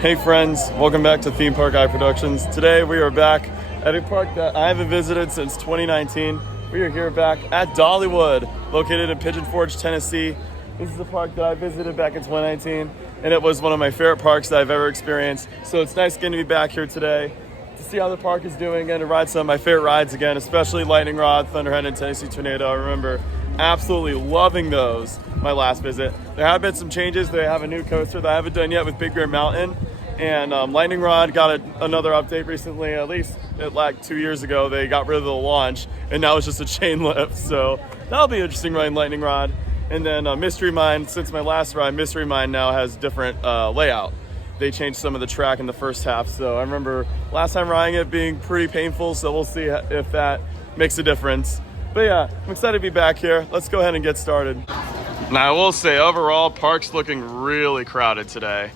Hey friends, welcome back to Theme Park Eye Productions. Today we are back at a park that I haven't visited since 2019. We are here back at Dollywood, located in Pigeon Forge, Tennessee. This is a park that I visited back in 2019, and it was one of my favorite parks that I've ever experienced. So it's nice getting to be back here today to see how the park is doing and to ride some of my favorite rides again, especially Lightning Rod, Thunderhead, and Tennessee Tornado. I remember absolutely loving those my last visit. There have been some changes. They have a new coaster that I haven't done yet with Big Bear Mountain, and Lightning Rod got another update recently. At least like 2 years ago they got rid of the launch, and now it's just a chain lift, so that'll be interesting riding Lightning Rod. And then Mystery Mine, since my last ride, Mystery Mine now has different layout. They changed some of the track in the first half, so I remember last time riding it being pretty painful, so we'll see if that makes a difference. But yeah, I'm excited to be back here. Let's go ahead and get started. Now I will say, overall, park's looking really crowded today.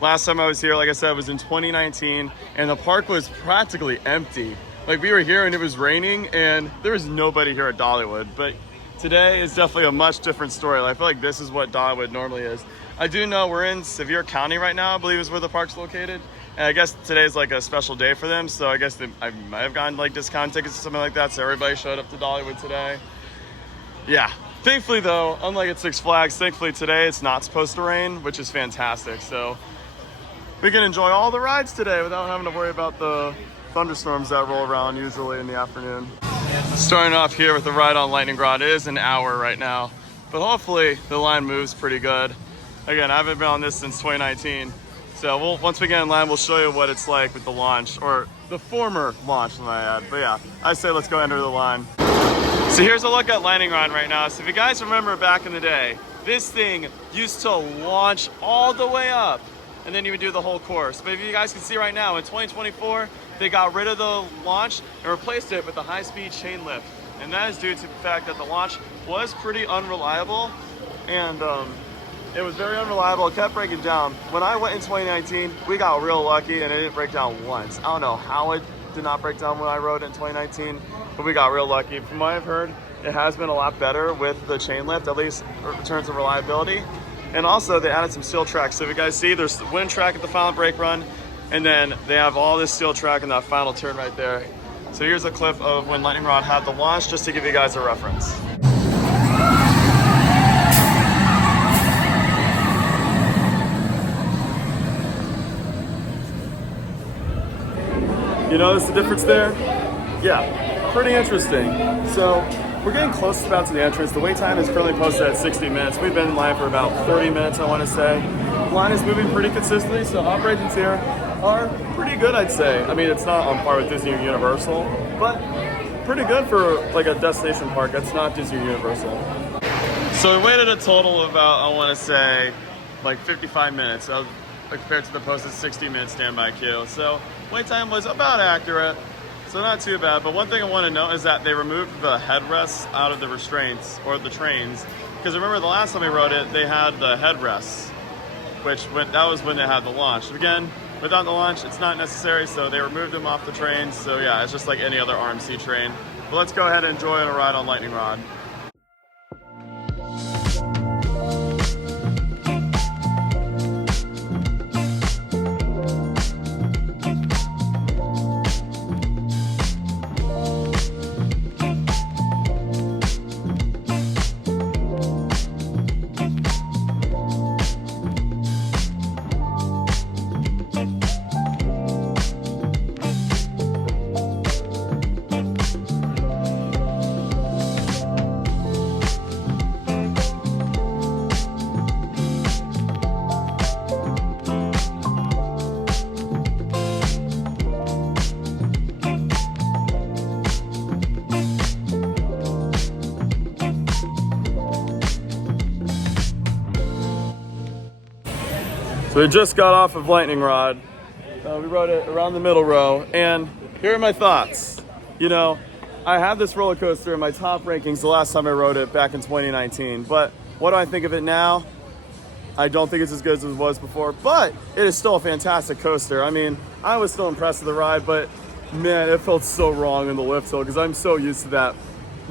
Last time I was here, like I said, was in 2019, and the park was practically empty. Like, we were here and it was raining, and there was nobody here at Dollywood. But today is definitely a much different story. I feel like this is what Dollywood normally is. I do know we're in Sevier County right now, I believe is where the park's located. And I guess today's like a special day for them, so I guess I might have gotten like discount tickets or something like that, so everybody showed up to Dollywood today. Yeah. Thankfully though, unlike at Six Flags, thankfully today it's not supposed to rain, which is fantastic. So we can enjoy all the rides today without having to worry about the thunderstorms that roll around usually in the afternoon. Starting off here with the ride on Lightning Rod. It is an hour right now, but hopefully the line moves pretty good. Again, I haven't been on this since 2019. So once we get in line, we'll show you what it's like with the launch, or the former launch that I had. But yeah, I say let's go enter the line. So here's a look at Lightning Rod right now. So if you guys remember back in the day, this thing used to launch all the way up, and then you would do the whole course. But if you guys can see right now, in 2024, they got rid of the launch and replaced it with a high-speed chain lift. And that is due to the fact that the launch was pretty unreliable, and it was very unreliable. It kept breaking down. When I went in 2019, we got real lucky and it didn't break down once. I don't know how it did not break down when I rode it in 2019, but we got real lucky. From what I've heard, it has been a lot better with the chain lift, at least in terms of reliability. And also they added some steel tracks. So if you guys see, there's wind track at the final brake run, and then they have all this steel track in that final turn right there. So here's a clip of when Lightning Rod had the launch, just to give you guys a reference. You notice the difference there? Yeah, pretty interesting. So we're getting close about to the entrance. The wait time is currently posted at 60 minutes. We've been in line for about 30 minutes, I want to say. The line is moving pretty consistently, so operations here are pretty good, I'd say. I mean, it's not on par with Disney or Universal, but pretty good for like a destination park that's not Disney or Universal. So we waited a total of about, I want to say, like 55 minutes compared to the posted 60-minute standby queue. So wait time was about accurate, so not too bad. But one thing I want to note is that they removed the headrests out of the restraints, or the trains, because remember the last time we rode it, they had the headrests, that was when they had the launch. Again, without the launch, it's not necessary, so they removed them off the trains. So yeah, it's just like any other RMC train. But let's go ahead and enjoy a ride on Lightning Rod. So we just got off of Lightning Rod. We rode it around the middle row, and here are my thoughts. You know, I had this roller coaster in my top rankings the last time I rode it back in 2019, but what do I think of it now? I don't think it's as good as it was before, but it is still a fantastic coaster. I mean, I was still impressed with the ride, but man, it felt so wrong in the lift hill because I'm so used to that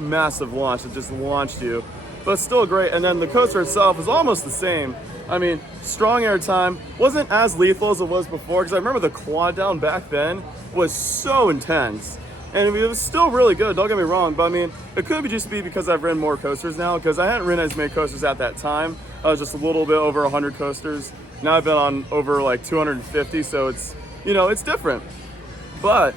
massive launch that just launched you. But still great. And then the coaster itself is almost the same. I mean, strong air time wasn't as lethal as it was before, because I remember the quad down back then was so intense. And it was still really good, don't get me wrong, but I mean, it could just be because I've ridden more coasters now, because I hadn't ridden as many coasters at that time. I was just a little bit over 100 coasters. Now I've been on over like 250, so it's, you know, it's different. But,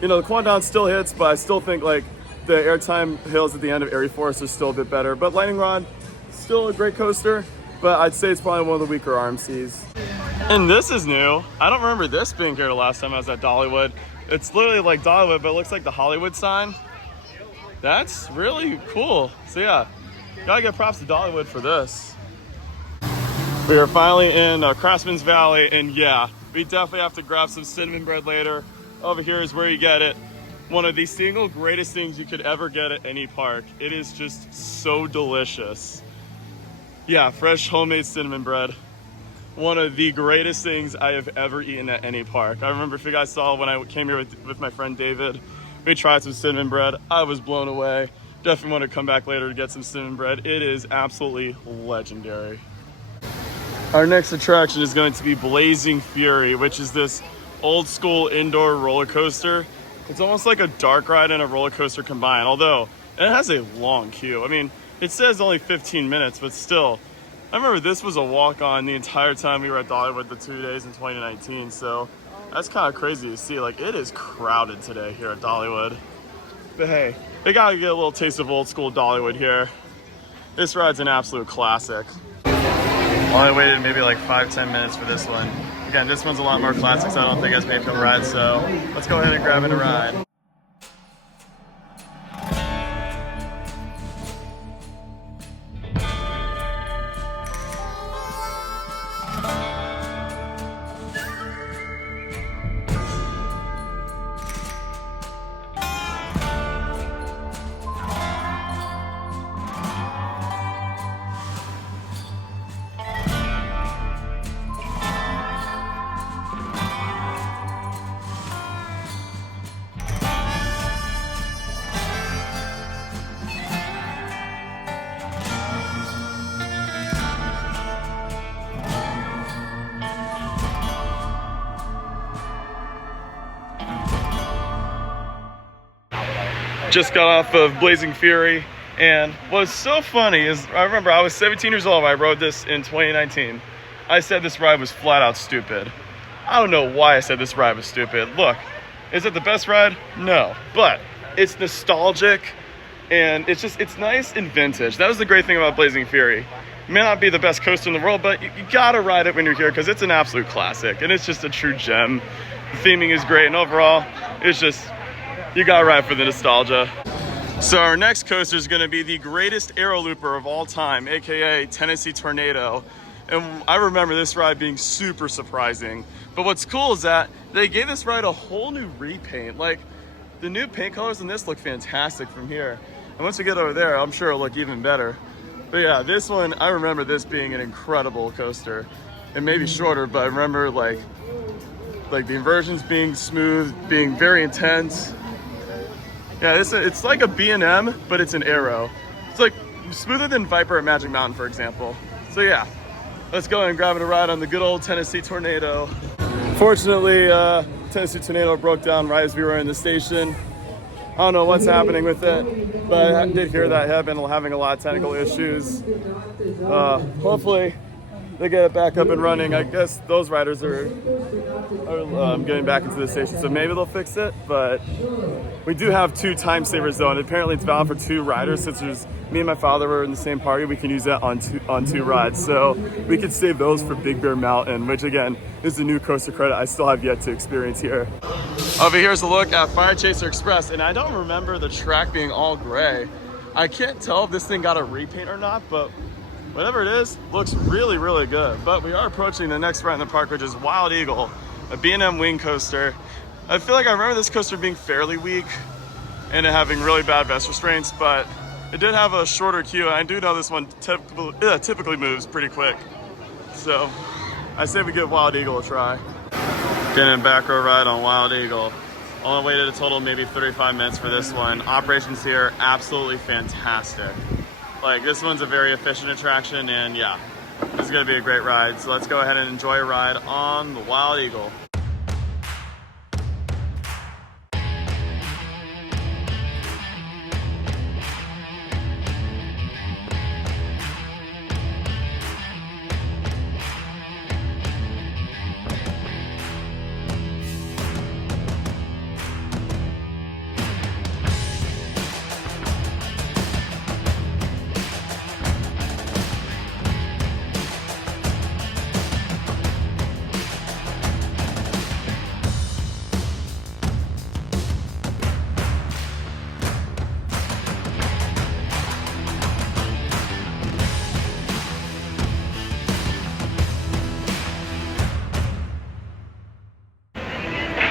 you know, the quad down still hits, but I still think like the airtime hills at the end of Airy Forest are still a bit better. But Lightning Rod, still a great coaster, but I'd say it's probably one of the weaker RMCs. And this is new. I don't remember this being here the last time I was at Dollywood. It's literally like Dollywood, but it looks like the Hollywood sign. That's really cool. So yeah, gotta give props to Dollywood for this. We are finally in Craftsman's Valley, and yeah, we definitely have to grab some cinnamon bread later. Over here is where you get it. One of the single greatest things you could ever get at any park. It is just so delicious. Yeah, fresh homemade cinnamon bread. One of the greatest things I have ever eaten at any park. I remember, if you guys saw when I came here with my friend David, we tried some cinnamon bread. I was blown away. Definitely want to come back later to get some cinnamon bread. It is absolutely legendary. Our next attraction is going to be Blazing Fury, which is this old school indoor roller coaster. It's almost like a dark ride and a roller coaster combined, although it has a long queue. I mean, it says only 15 minutes, but still, I remember this was a walk-on the entire time we were at Dollywood the 2 days in 2019, so that's kind of crazy to see. Like, it is crowded today here at Dollywood. But hey, they gotta get a little taste of old school Dollywood here. This ride's an absolute classic. Only waited maybe like 5-10 minutes for this one. Again, this one's a lot more classic, so I don't think it's made for the ride, so let's go ahead and grab it a ride. Just got off of Blazing Fury, and what's so funny is I remember I was 17 years old when I rode this in 2019. I said this ride was flat out stupid. I don't know why I said this ride was stupid. Look, is it the best ride? No, but it's nostalgic, and it's nice and vintage. That was the great thing about Blazing Fury. It may not be the best coaster in the world, but you gotta ride it when you're here because it's an absolute classic, and it's just a true gem. The theming is great, and overall, it's just, you gotta ride for the nostalgia. So our next coaster is gonna be the greatest aero looper of all time, AKA Tennessee Tornado. And I remember this ride being super surprising. But what's cool is that they gave this ride a whole new repaint. Like, the new paint colors in this look fantastic from here. And once we get over there, I'm sure it'll look even better. But yeah, this one, I remember this being an incredible coaster. It may be shorter, but I remember like the inversions being smooth, being very intense. Yeah, it's like a B&M, but it's an aero. It's like smoother than Viper at Magic Mountain, for example. So yeah, let's go and grab a ride on the good old Tennessee Tornado. Fortunately, Tennessee Tornado broke down right as we were in the station. I don't know what's happening with it, but I did hear that it had been having a lot of technical issues. Hopefully they get it back up and running. I guess those riders are getting back into the station, so maybe they'll fix it. But we do have 2 time savers though, and apparently it's valid for 2 riders. Since there's me and my father were in the same party, we can use that on two rides. So we could save those for Big Bear Mountain, which again is a new coaster credit I still have yet to experience here. Over here's a look at Fire Chaser Express, and I don't remember the track being all gray. I can't tell if this thing got a repaint or not, but whatever it is, looks really, really good. But we are approaching the next ride in the park, which is Wild Eagle, a B&M wing coaster. I feel like I remember this coaster being fairly weak and it having really bad vest restraints, but it did have a shorter queue, and I do know this one typically moves pretty quick. So I say we give Wild Eagle a try. Getting a back row ride on Wild Eagle. Only waited a total of maybe 35 minutes for this one. Operations here, absolutely fantastic. Like, this one's a very efficient attraction, and yeah, This is gonna be a great ride. So let's go ahead and enjoy a ride on the Wild Eagle.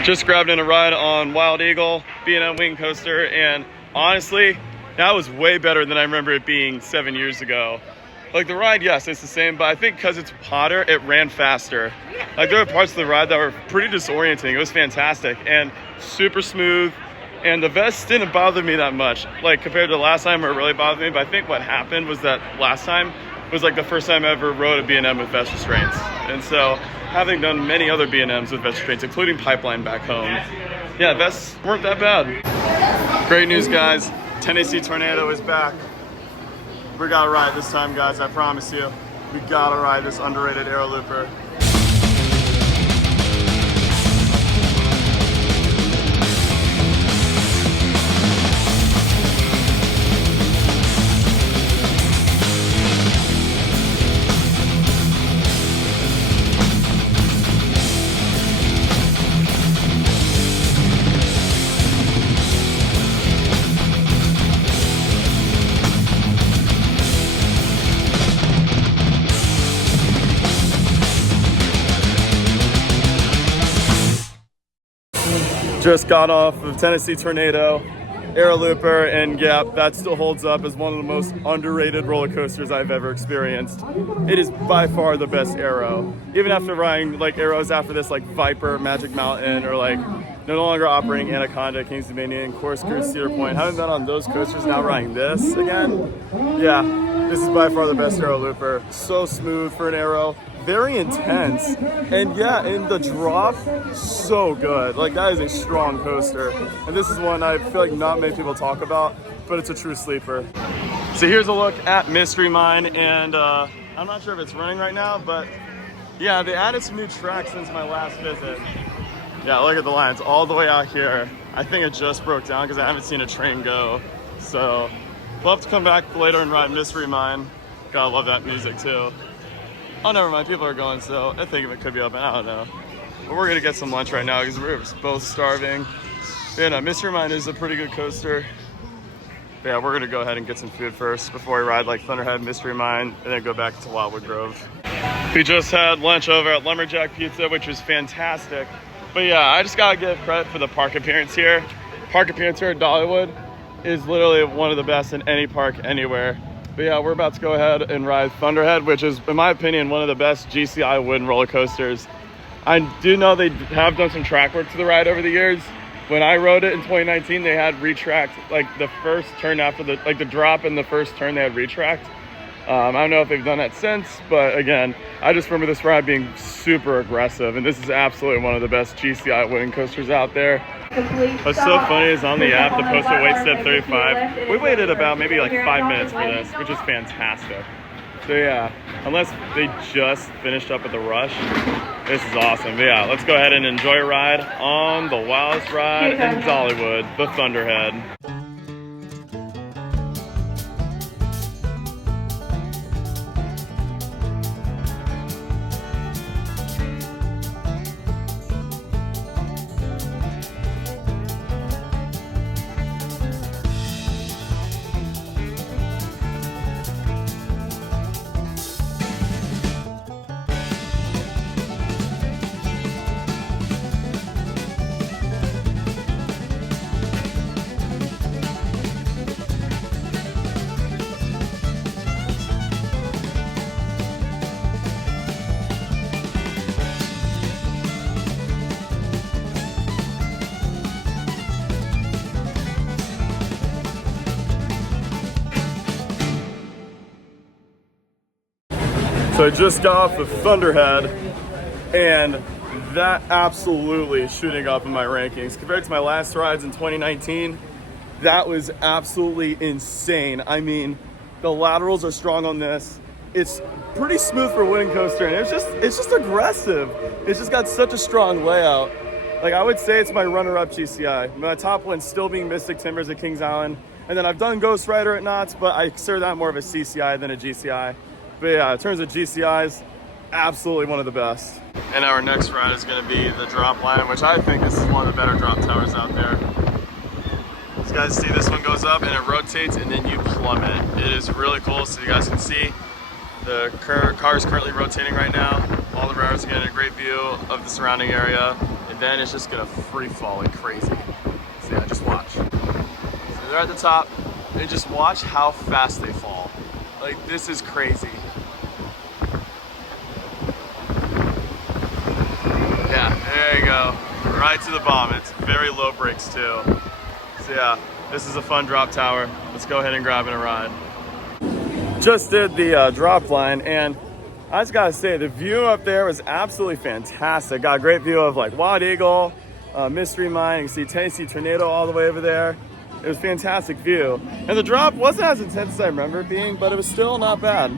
Just grabbed in a ride on Wild Eagle, B&M Wing Coaster, and honestly, that was way better than I remember it being 7 years ago. Like the ride, yes, it's the same, but I think because it's hotter, it ran faster. Like there were parts of the ride that were pretty disorienting. It was fantastic and super smooth, and the vest didn't bother me that much. Like compared to the last time where it really bothered me, but I think what happened was that last time was like the first time I ever rode a B&M with vest restraints. And so, having done many other B&Ms with vest restraints, including Pipeline back home, yeah, vests weren't that bad. Great news, guys. Tennessee Tornado is back. We got a ride this time, guys, I promise you. We gotta ride this underrated aero looper. Just got off of Tennessee Tornado, aero looper, and yeah, that still holds up as one of the most underrated roller coasters I've ever experienced. It is by far the best aero. Even after riding like aeros after this, like Viper, Magic Mountain, or like no longer operating Anaconda, Kings Dominion, Corkscrew, Cedar Point, haven't been on those coasters, now riding this again. Yeah, this is by far the best aero looper. So smooth for an aero. Very intense, and yeah, in the drop, so good. Like that is a strong coaster, and this is one I feel like not many people talk about, but it's a true sleeper. So here's a look at Mystery Mine, and I'm not sure if it's running right now, but yeah, they added some new tracks since my last visit. Yeah, look at the lines all the way out here. I think it just broke down because I haven't seen a train go. So we'll have to come back later and ride Mystery Mine. Gotta love that music too. Oh, never mind, people are going, so I think it could be open, I don't know. But we're gonna get some lunch right now because we're both starving. Yeah, no, Mystery Mine is a pretty good coaster. But yeah, we're gonna go ahead and get some food first before we ride like Thunderhead, Mystery Mine, and then go back to Wildwood Grove. We just had lunch over at Lumberjack Pizza, which was fantastic. But yeah, I just gotta give credit for the park appearance here. Park appearance here at Dollywood is literally one of the best in any park anywhere. But yeah, we're about to go ahead and ride Thunderhead, which is, in my opinion, one of the best GCI wooden roller coasters. I do know they have done some track work to the ride over the years. When I rode it in 2019, they had retracked, like the first turn after the drop and the first turn they had retracked. I don't know if they've done that since, but again, I just remember this ride being super aggressive, and this is absolutely one of the best GCI wooden coasters out there. What's so funny is on the app, the posted wait step 35. We waited about maybe like 5 minutes for this, which is fantastic. So yeah, unless they just finished up with the rush, this is awesome. But yeah, let's go ahead and enjoy a ride on the wildest ride in Dollywood, the Thunderhead. So I just got off the Thunderhead, and that absolutely is shooting up in my rankings. Compared to my last rides in 2019, that was absolutely insane. I mean, the laterals are strong on this. It's pretty smooth for a wooden coaster, and it's just aggressive. It's just got such a strong layout. Like, I would say it's my runner-up GCI. My top one still being Mystic Timbers at Kings Island. And then I've done Ghost Rider at Knott's, but I consider that more of a CCI than a GCI. But yeah, in terms of GCIs, absolutely one of the best. And our next ride is gonna be the drop line, which I think this is one of the better drop towers out there. As you guys see, this one goes up and it rotates and then you plummet. It is really cool, so you guys can see the car is currently rotating right now. All the riders are getting a great view of the surrounding area. And then it's just gonna free fall like crazy. So yeah, just watch. So they're at the top, and just watch how fast they fall. Like, this is crazy. Yeah, there you go. Right to the bomb. It's very low brakes too. So yeah, this is a fun drop tower. Let's go ahead and grab it and ride. Just did the drop line, and I just gotta say, the view up there was absolutely fantastic. Got a great view of like Wild Eagle, Mystery Mine. You can see Tennessee Tornado all the way over there. It was a fantastic view. And the drop wasn't as intense as I remember it being, but it was still not bad.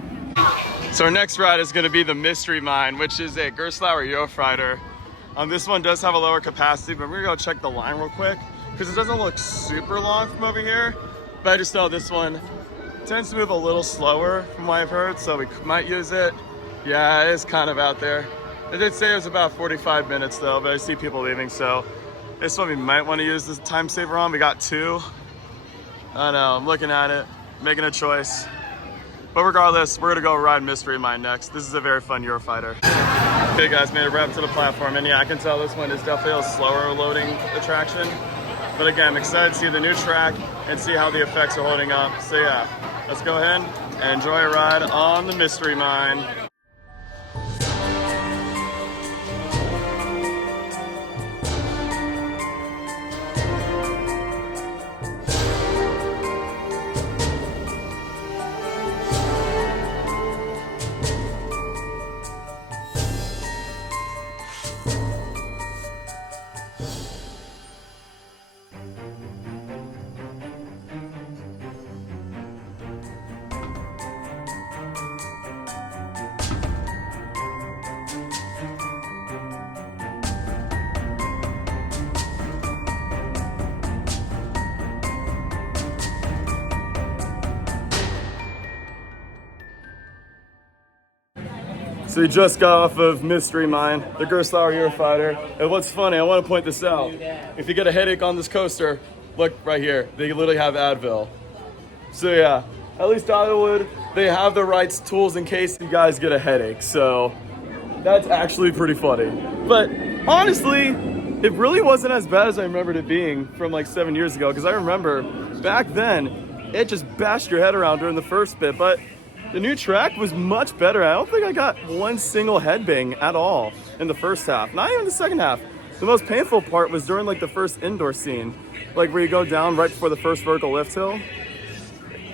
So our next ride is gonna be the Mystery Mine, which is a Gerstlauer Eurofreighter. This one does have a lower capacity, but we're gonna go check the line real quick because it doesn't look super long from over here. But I just know this one tends to move a little slower from what I've heard, so we might use it. Yeah, it is kind of out there. They did say it was about 45 minutes though, but I see people leaving, so this one we might want to use this time saver on. We got two. I know, I'm looking at it, making a choice. But regardless, we're gonna go ride Mystery Mine next. This is a very fun Eurofighter. Okay guys, made a wrap to the platform, and yeah, I can tell this one is definitely a slower loading attraction. But again, I'm excited to see the new track and see how the effects are holding up. So yeah, let's go ahead and enjoy a ride on the Mystery Mine. So we just got off of Mystery Mine, the Gerstlauer Eurofighter. And what's funny, I want to point this out. If you get a headache on this coaster, look right here. They literally have Advil. So yeah, at least Dollywood, they have the right tools in case you guys get a headache. So that's actually pretty funny. But honestly, it really wasn't as bad as I remembered it being from like 7 years ago. Because I remember back then, it just bashed your head around during the first bit. But the new track was much better. I don't think I got one single headbang at all in the first half. Not even the second half. The most painful part was during like the first indoor scene, like where you go down right before the first vertical lift hill.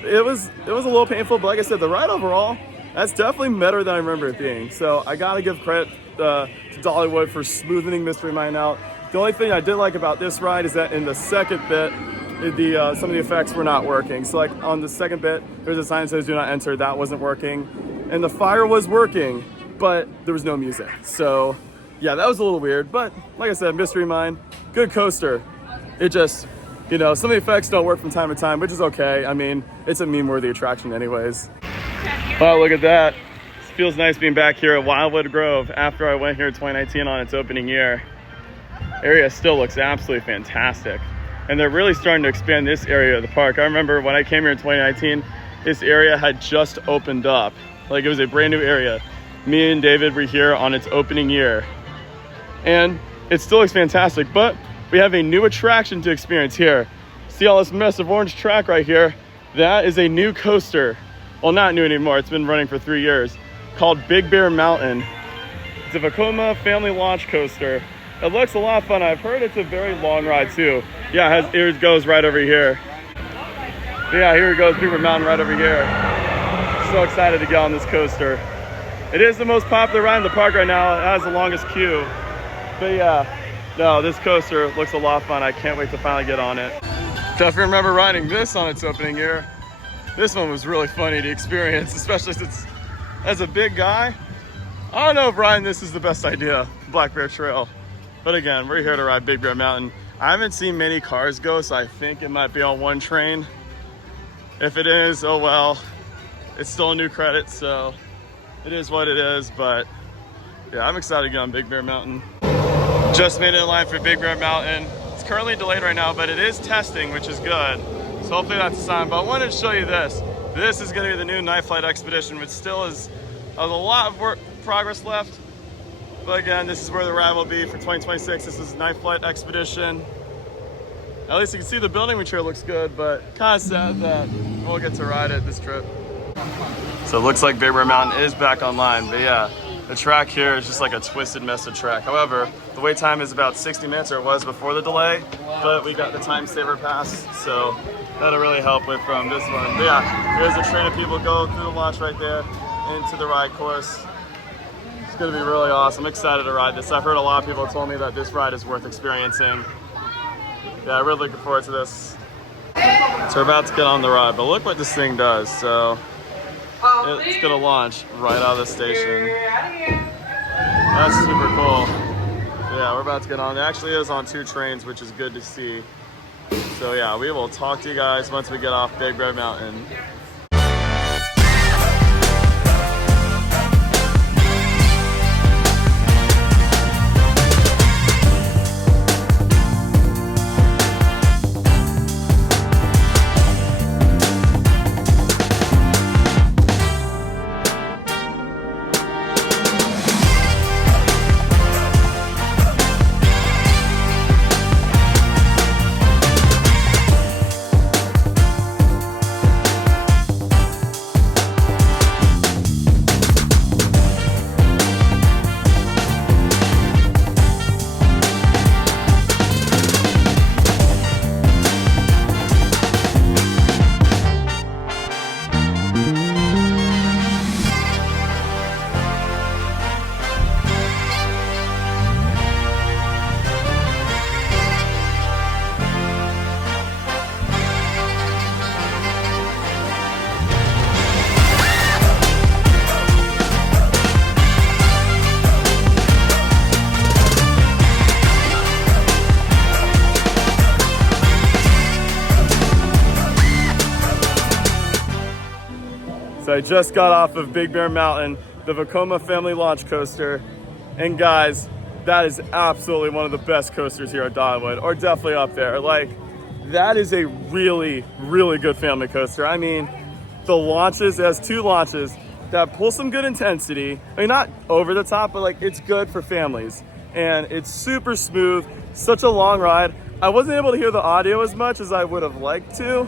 It was a little painful, but like I said, the ride overall, that's definitely better than I remember it being. So I gotta give credit to Dollywood for smoothing Mystery Mine out. The only thing I did like about this ride is that in the second bit, some of the effects were not working. So like on the second bit, there's a sign that says do not enter, that wasn't working. And the fire was working, but there was no music. So yeah, that was a little weird. But like I said, Mystery Mine, good coaster. It just, you know, some of the effects don't work from time to time, which is okay. I mean, it's a meme-worthy attraction anyways. Wow, look at that. It feels nice being back here at Wildwood Grove after I went here in 2019 on its opening year. Area still looks absolutely fantastic. And they're really starting to expand this area of the park. I remember when I came here in 2019, this area had just opened up. Like, it was a brand new area. Me and David were here on its opening year. And it still looks fantastic, but we have a new attraction to experience here. See all this mess of orange track right here? That is a new coaster. Well, not new anymore, it's been running for 3 years, called Big Bear Mountain. It's a Vekoma family launch coaster. It looks a lot of fun. I've heard it's a very long ride too. Yeah, here it goes right over here. Yeah, here it goes, Big Bear Mountain right over here. So excited to get on this coaster. It is the most popular ride in the park right now. It has the longest queue. But yeah, no, this coaster looks a lot of fun. I can't wait to finally get on it. Definitely remember riding this on its opening year. This one was really funny to experience, especially since as a big guy, I don't know if riding this is the best idea, Black Bear Trail. But again, we're here to ride Big Bear Mountain. I haven't seen many cars go, so I think it might be on one train. If it is, oh well, it's still a new credit, so it is what it is. But yeah, I'm excited to get on Big Bear Mountain. Just made it in line for Big Bear Mountain. It's currently delayed right now, but it is testing, which is good. So hopefully that's a sign. But I wanted to show you this. This is gonna be the new Night Flight Expedition, which still has a lot of progress left. But again, this is where the ride will be for 2026. This is Night Flight Expedition. At least you can see the building material looks good, but kind of sad that we'll get to ride it this trip. So it looks like Big Bear Mountain is back online, but yeah, the track here is just like a twisted mess of track. However, the wait time is about 60 minutes, or it was before the delay, but we got the time saver pass, so that'll really help with from this one. But yeah, there's a train of people go through the launch right there into the ride course. It's gonna be really awesome. I'm excited to ride this. I've heard a lot of people tell me that this ride is worth experiencing. Yeah, I'm really looking forward to this. So we're about to get on the ride, but look what this thing does. So it's gonna launch right out of the station. That's super cool. Yeah, we're about to get on. It actually is on 2 trains, which is good to see. So yeah, we will talk to you guys once we get off Big Bear Mountain. So I just got off of Big Bear Mountain, the Vekoma family launch coaster. And guys, that is absolutely one of the best coasters here at Dollywood, or definitely up there. Like, that is a really, really good family coaster. I mean, the launches, it has 2 launches that pull some good intensity. I mean, not over the top, but like, it's good for families. And it's super smooth, such a long ride. I wasn't able to hear the audio as much as I would have liked to,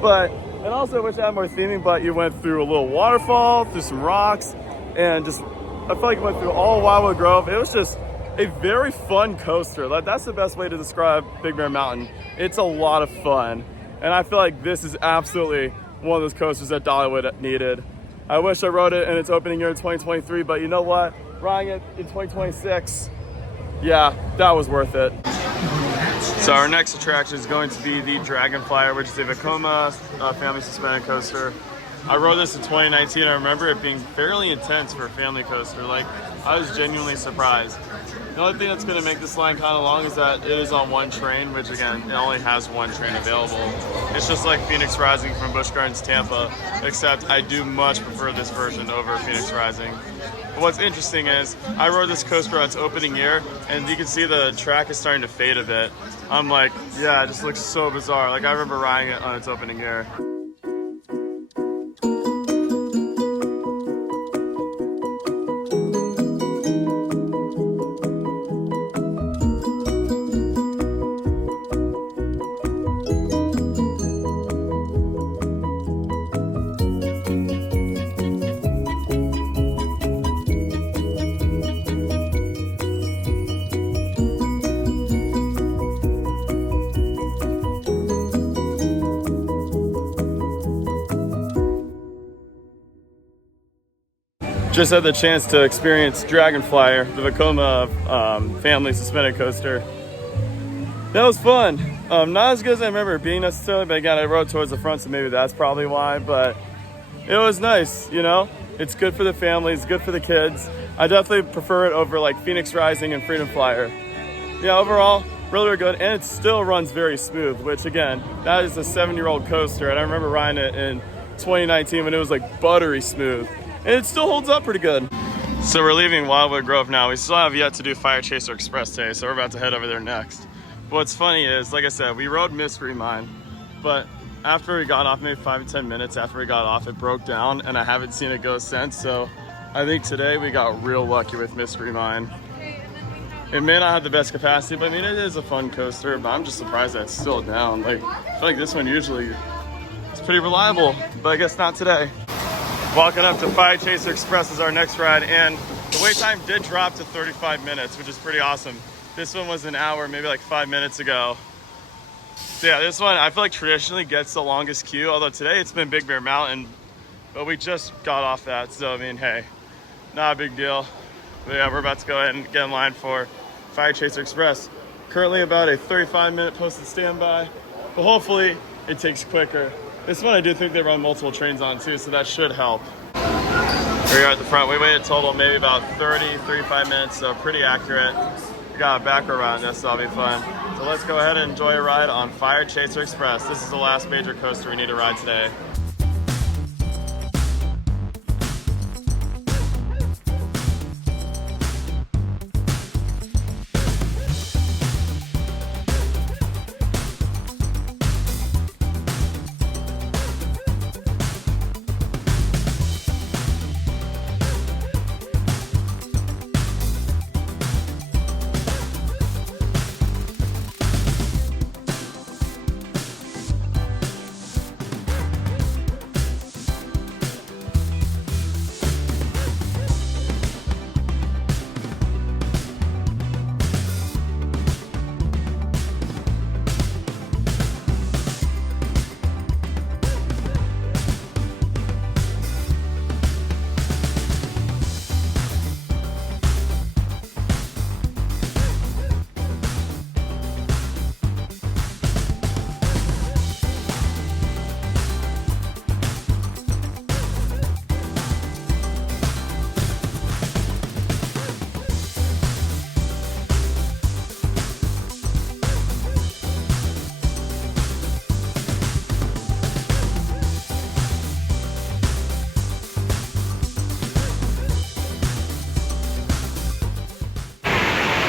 but and also wish I had more theming, but you went through a little waterfall, through some rocks, and just, I felt like you went through all Wildwood Grove. It was just a very fun coaster. Like, that's the best way to describe Big Bear Mountain. It's a lot of fun. And I feel like this is absolutely one of those coasters that Dollywood needed. I wish I rode it in its opening year in 2023, but you know what? Riding it in 2026, yeah, that was worth it. So our next attraction is going to be the Dragonflyer, which is a Vekoma family suspended coaster. I rode this in 2019. I remember it being fairly intense for a family coaster. Like, I was genuinely surprised. The only thing that's going to make this line kind of long is that it is on 1 train, which again, it only has 1 train available. It's just like Phoenix Rising from Busch Gardens, Tampa, except I do much prefer this version over Phoenix Rising. But what's interesting is I rode this coaster on its opening year, and you can see the track is starting to fade a bit. I'm like, yeah, it just looks so bizarre. Like, I remember riding it on its opening year. Just had the chance to experience Dragonflyer, the Vekoma family suspended coaster. That was fun. Not as good as I remember it being necessarily, but again, I rode towards the front, so maybe that's probably why, but it was nice, you know? It's good for the families, good for the kids. I definitely prefer it over like Phoenix Rising and Freedom Flyer. Yeah, overall, really good, and it still runs very smooth, which again, that is a 7-year-old coaster, and I remember riding it in 2019 when it was like buttery smooth, and it still holds up pretty good. So we're leaving Wildwood Grove now. We still have yet to do Fire Chaser Express today, so we're about to head over there next. But what's funny is, like I said, we rode Mystery Mine, but after we got off, maybe 5 to 10 minutes after we got off, it broke down, and I haven't seen it go since, so I think today we got real lucky with Mystery Mine. It may not have the best capacity, but I mean, it is a fun coaster, but I'm just surprised that it's still down. Like, I feel like this one usually is pretty reliable, but I guess not today. Walking up to Fire Chaser Express is our next ride, and the wait time did drop to 35 minutes, which is pretty awesome. This one was an hour, maybe like 5 minutes ago. So yeah, this one I feel like traditionally gets the longest queue, although today it's been Big Bear Mountain, but we just got off that, so I mean, hey, not a big deal. But yeah, we're about to go ahead and get in line for Fire Chaser Express. Currently about a 35-minute posted standby, but hopefully it takes quicker. This one I do think they run multiple trains on too, so that should help. Here we are at the front. We waited total maybe about 35 minutes, so pretty accurate. We got a back row around this, so that'll be fun. So let's go ahead and enjoy a ride on Fire Chaser Express. This is the last major coaster we need to ride today.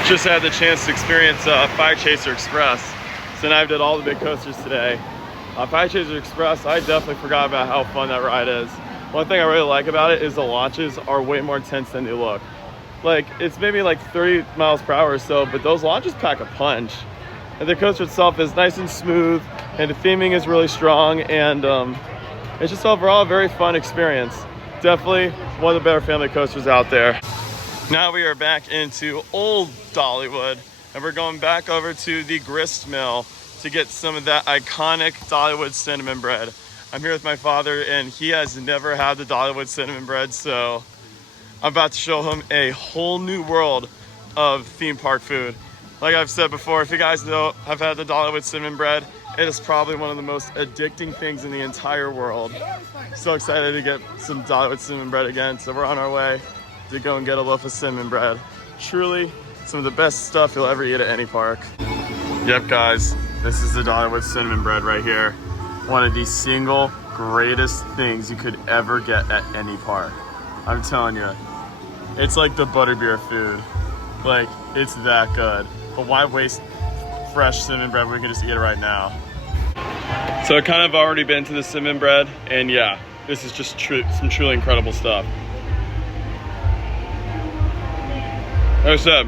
Just had the chance to experience Fire Chaser Express. So now I've did all the big coasters today. Fire Chaser Express, I definitely forgot about how fun that ride is. One thing I really like about it is the launches are way more intense than they look. Like, it's maybe like 30 miles per hour or so, but those launches pack a punch. And the coaster itself is nice and smooth, and the theming is really strong, and it's just overall a very fun experience. Definitely one of the better family coasters out there. Now we are back into old Dollywood, and we're going back over to the grist mill to get some of that iconic Dollywood cinnamon bread. I'm here with my father, and he has never had the Dollywood cinnamon bread, so I'm about to show him a whole new world of theme park food. Like I've said before, if you guys know, I've had the Dollywood cinnamon bread. It is probably one of the most addicting things in the entire world. So excited to get some Dollywood cinnamon bread again, so we're on our way to go and get a loaf of cinnamon bread. Truly some of the best stuff you'll ever eat at any park. Yep, guys, this is the Dollywood cinnamon bread right here. One of the single greatest things you could ever get at any park. I'm telling you, it's like the butterbeer food. Like, it's that good. But why waste fresh cinnamon bread when we can just eat it right now? So I kind of already been to the cinnamon bread, and yeah, this is just some truly incredible stuff. Like I said,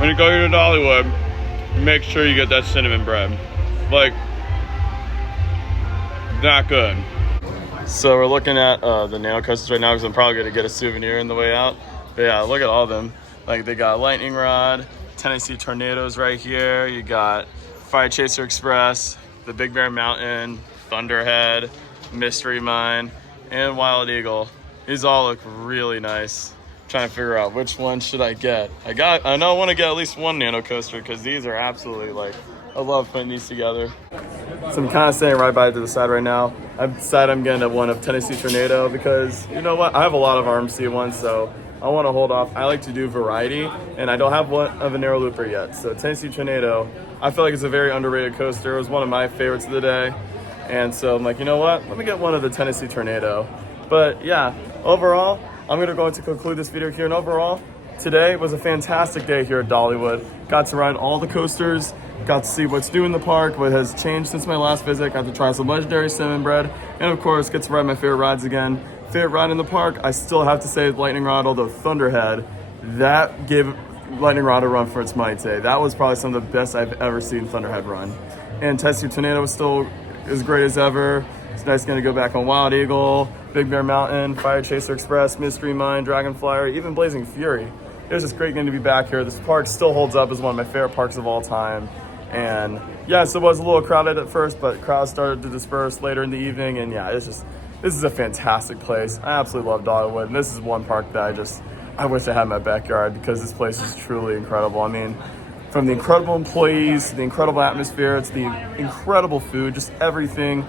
when you go here to Dollywood, make sure you get that cinnamon bread. Like, that good. So we're looking at the nano coasters right now because I'm probably gonna get a souvenir on the way out. But yeah, look at all of them. Like, they got Lightning Rod, Tennessee Tornadoes right here. You got Fire Chaser Express, the Big Bear Mountain, Thunderhead, Mystery Mine, and Wild Eagle. These all look really nice. Trying to figure out which one should I get. I know I want to get at least one nano coaster because these are absolutely like, I love putting these together. So I'm kind of standing right by to the side right now. I've decided I'm getting one of Tennessee Tornado because you know what? I have a lot of RMC ones, so I want to hold off. I like to do variety, and I don't have one of a narrow looper yet. So Tennessee Tornado, I feel like it's a very underrated coaster. It was one of my favorites of the day. And so I'm like, you know what? Let me get one of the Tennessee Tornado. But yeah, overall, I'm going to conclude this video here. And overall, today was a fantastic day here at Dollywood. Got to ride all the coasters, got to see what's new in the park, what has changed since my last visit, got to try some legendary cinnamon bread, and of course, get to ride my favorite rides again. Favorite ride in the park, I still have to say Lightning Rod, although Thunderhead, that gave Lightning Rod a run for its money today. That was probably some of the best I've ever seen Thunderhead run. And Tennessee Tornado was still as great as ever. It's nice getting to go back on Wild Eagle, Big Bear Mountain, Fire Chaser Express, Mystery Mine, Dragonflyer, even Blazing Fury. It was just great getting to be back here. This park still holds up as one of my favorite parks of all time. And yes, it was a little crowded at first, but crowds started to disperse later in the evening. And yeah, this is a fantastic place. I absolutely love Dollywood. And this is one park that I wish I had in my backyard because this place is truly incredible. I mean, from the incredible employees, the incredible atmosphere, it's the incredible food, just everything.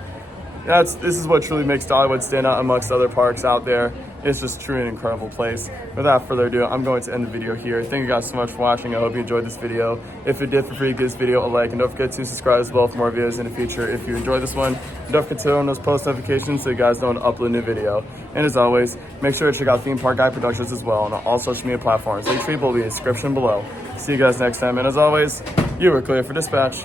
This is what truly makes Dollywood stand out amongst other parks out there. It's just truly an incredible place. Without further ado, I'm going to end the video here. Thank you guys so much for watching. I hope you enjoyed this video. If you did, feel free to give this video a like, and don't forget to subscribe as well for more videos in the future if you enjoyed this one. And don't forget to turn on those post notifications so you guys know when to upload a new video. And as always, make sure to check out Theme Park Guy Productions as well on all social media platforms. Link tree will be in the description below. See you guys next time, and as always, you were clear for dispatch.